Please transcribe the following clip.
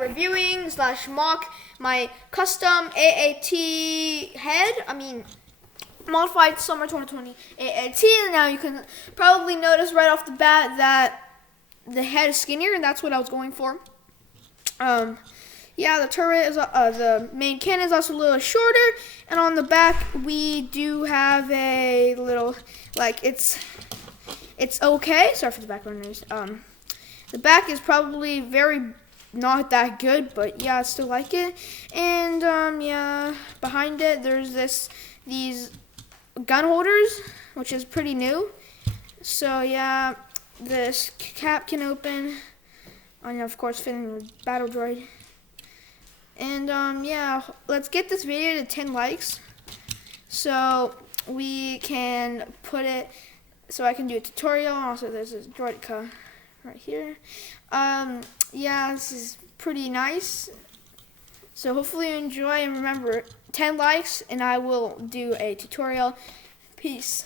reviewing / mock my custom AAT head. Modified Summer 2020 AAT. Now you can probably notice right off the bat that the head is skinnier, and that's what I was going for. The turret is the main cannon is also a little shorter, and on the back we do have a little it's okay. Sorry for the background noise. The back is probably very not that good, but yeah, I still like it. And behind it there's these gun holders, which is pretty new. So yeah, this cap can open, and of course fitting the battle droid. And let's get this video to 10 likes so we can put it, so I can do a tutorial. Also there's this droid right here. This is pretty nice. So hopefully you enjoy, and remember, 10 likes and I will do a tutorial. Peace.